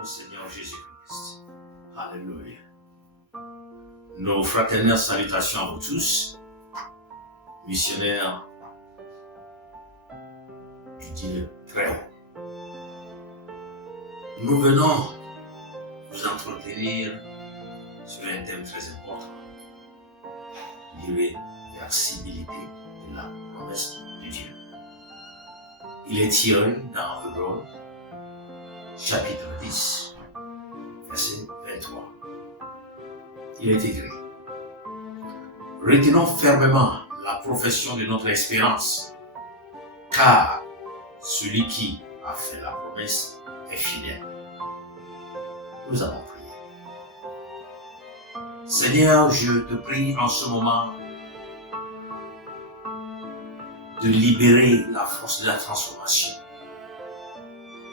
au Seigneur Jésus-Christ. Alléluia. Nos fraternelles salutations à vous tous, missionnaires du Dieu très haut. Nous venons vous entretenir sur un thème très important, l'irréversibilité de la promesse de Dieu. Il est tiré dans Hébreux, chapitre 10, verset 23. Il est écrit: retenons fermement la profession de notre espérance, car celui qui a fait la promesse est fidèle. Nous allons prier. Seigneur, je te prie en ce moment de libérer la force de la transformation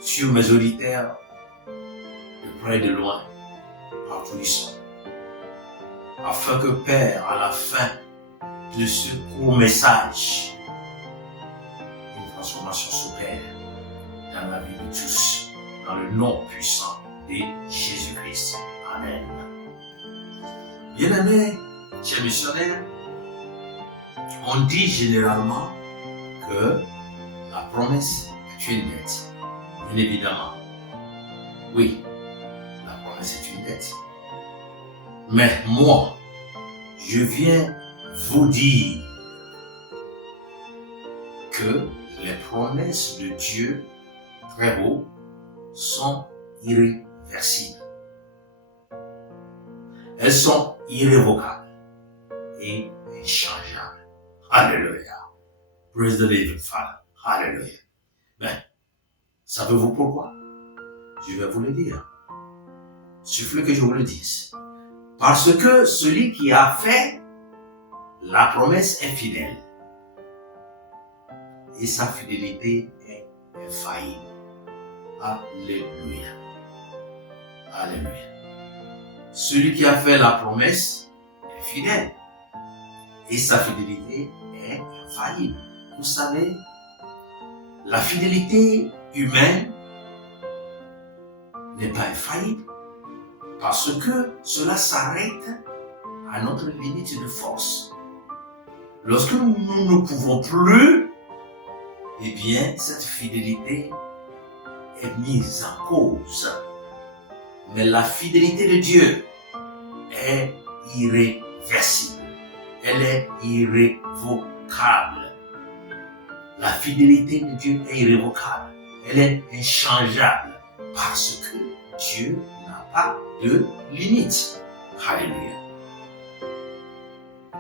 sur mes auditeurs, de près et de loin, partout ils sont, afin que, Père, à la fin de ce court message, une transformation s'opère dans la vie de tous, dans le nom puissant de Jésus-Christ. Amen. Bien-aimés, chers missionnaires, on dit généralement que la promesse est une dette. Bien évidemment, oui, la promesse est une dette. Mais moi, je viens vous dire que les promesses de Dieu très haut sont irréversibles. Elles sont irrévocables et inchangeables. Alléluia. Praise the living Father. Alléluia. Mais, savez-vous pourquoi? Je vais vous le dire. Suffisant que je vous le dise. Parce que celui qui a fait la promesse est fidèle. Et sa fidélité est infaillible. Alléluia. Alléluia. Celui qui a fait la promesse est fidèle. Et sa fidélité est infaillible. Vous savez, la fidélité humaine n'est pas infaillible parce que cela s'arrête à notre limite de force. Lorsque nous ne pouvons plus, eh bien, cette fidélité est mise en cause. Mais la fidélité de Dieu est irréversible. Elle est irrévocable. La fidélité de Dieu est irrévocable. Elle est inchangeable parce que Dieu n'a pas de limite. Alléluia.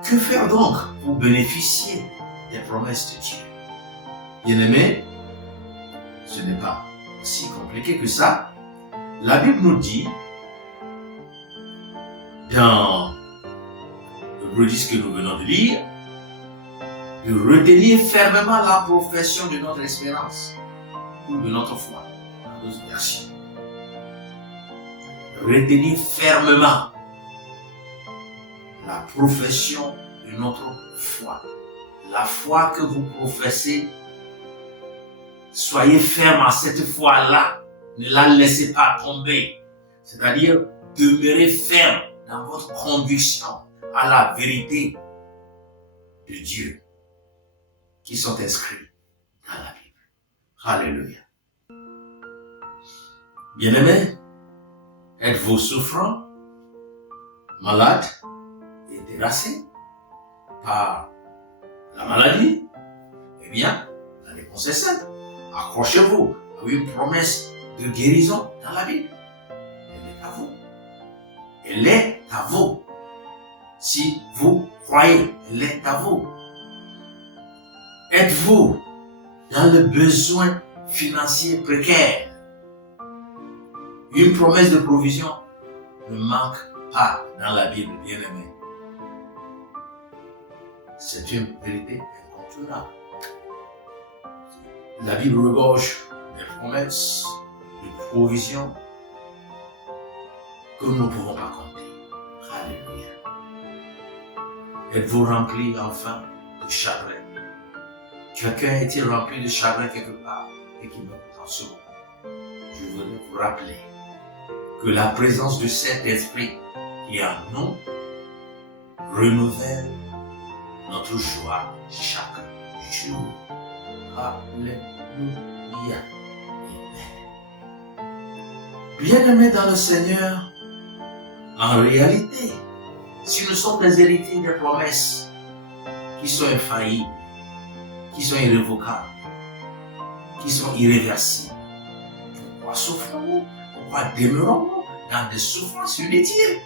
Que faire donc pour bénéficier des promesses de Dieu? Bien-aimés, ce n'est pas aussi compliqué que ça. La Bible nous dit, dans le texte que nous venons de lire, de retenir fermement la profession de notre espérance ou de notre foi, dans d'autres versions. Retenir fermement la profession de notre foi. La foi que vous professez, soyez ferme à cette foi-là. Ne la laissez pas tomber. C'est-à-dire, demeurez ferme dans votre conviction à la vérité de Dieu qui sont inscrits dans la Bible. Alléluia. Bien-aimés, êtes-vous souffrant, malade et terrassé par la maladie? Eh bien, la réponse est simple. Accrochez-vous à une promesse de guérison dans la Bible. Elle est à vous. Elle est à vous. Si vous croyez, elle est à vous. Êtes-vous dans le besoin financier précaire? Une promesse de provision ne manque pas dans la Bible, bien-aimé. C'est une vérité incontournable. La Bible regorge des promesses de provision que nous ne pouvons pas compter. Alléluia. Êtes-vous rempli enfin de chagrin? Quelqu'un est-il rempli de chagrin quelque part et qui me en ce moment? Je voudrais vous rappeler que la présence de cet esprit qui est en nous renouvelle notre joie chaque jour. Alléluia. Bien-aimés dans le Seigneur, en réalité, si nous sommes des héritiers des promesses qui sont infaillibles, qui sont irrévocables, qui sont irréversibles, pourquoi souffrons-nous? Pourquoi demeurons-nous dans des souffrances inutiles?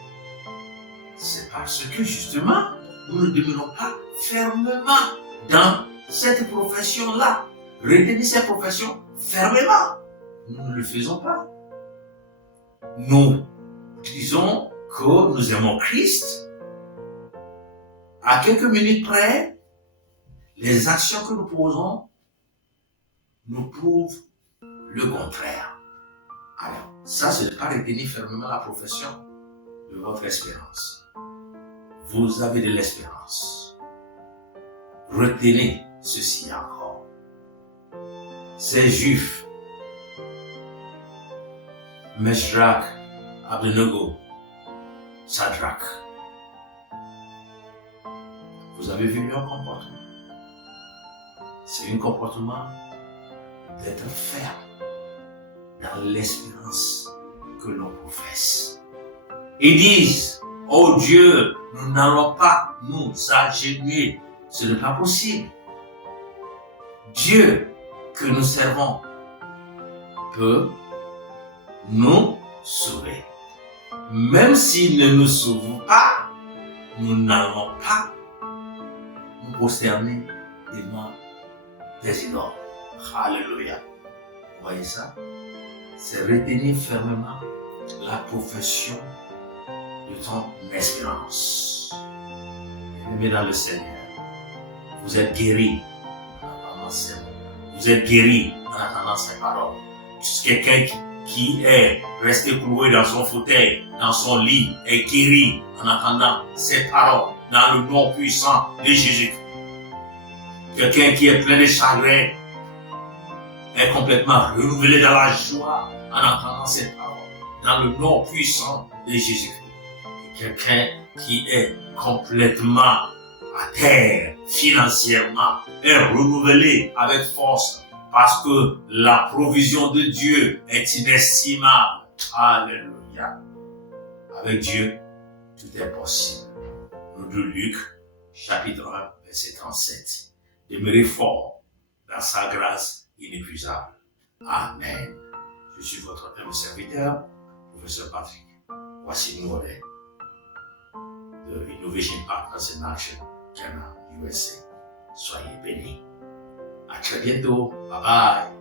C'est parce que justement, nous ne demeurons pas fermement dans cette profession-là. Retenez cette profession fermement. Nous ne le faisons pas. Nous disons que nous aimons Christ. À quelques minutes près, les actions que nous posons nous prouvent le contraire. Alors, ça, ce n'est pas retenir fermement la profession de votre espérance. Vous avez de l'espérance. Retenez ceci encore. Ces Juifs, Meshach, Abednego, Shadrach, vous avez vu leur comportement. C'est un comportement d'être ferme dans l'espérance que l'on professe. Ils disent, oh Dieu, nous n'allons pas nous agenouiller. Ce n'est pas possible. Dieu que nous servons peut nous sauver. Même s'il ne nous sauve pas, nous n'allons pas nous prosterner devant des idoles. Alléluia. Vous voyez ça? C'est retenir fermement la profession de ton espérance. Aimé dans le Seigneur, vous êtes guéris en attendant ses mots. Vous êtes guéris en attendant ses paroles. Quelqu'un qui est resté cloué dans son fauteuil, dans son lit, est guéri en attendant ses paroles dans le nom puissant de Jésus-Christ. Quelqu'un qui est plein de chagrin est complètement renouvelé dans la joie en entendant ses paroles dans le nom puissant de Jésus-Christ. Et quelqu'un qui est complètement à terre financièrement est renouvelé avec force parce que la provision de Dieu est inestimable. Alléluia. Avec Dieu, tout est possible. Nous de Luc, chapitre 1, verset 37. Demeurez fort dans sa grâce inépuisable. Amen. Je suis votre humble serviteur, professeur Patrick. Voici une modèle de Innovation Partners in Action, Ghana, USA. Soyez bénis. À très bientôt. Bye bye.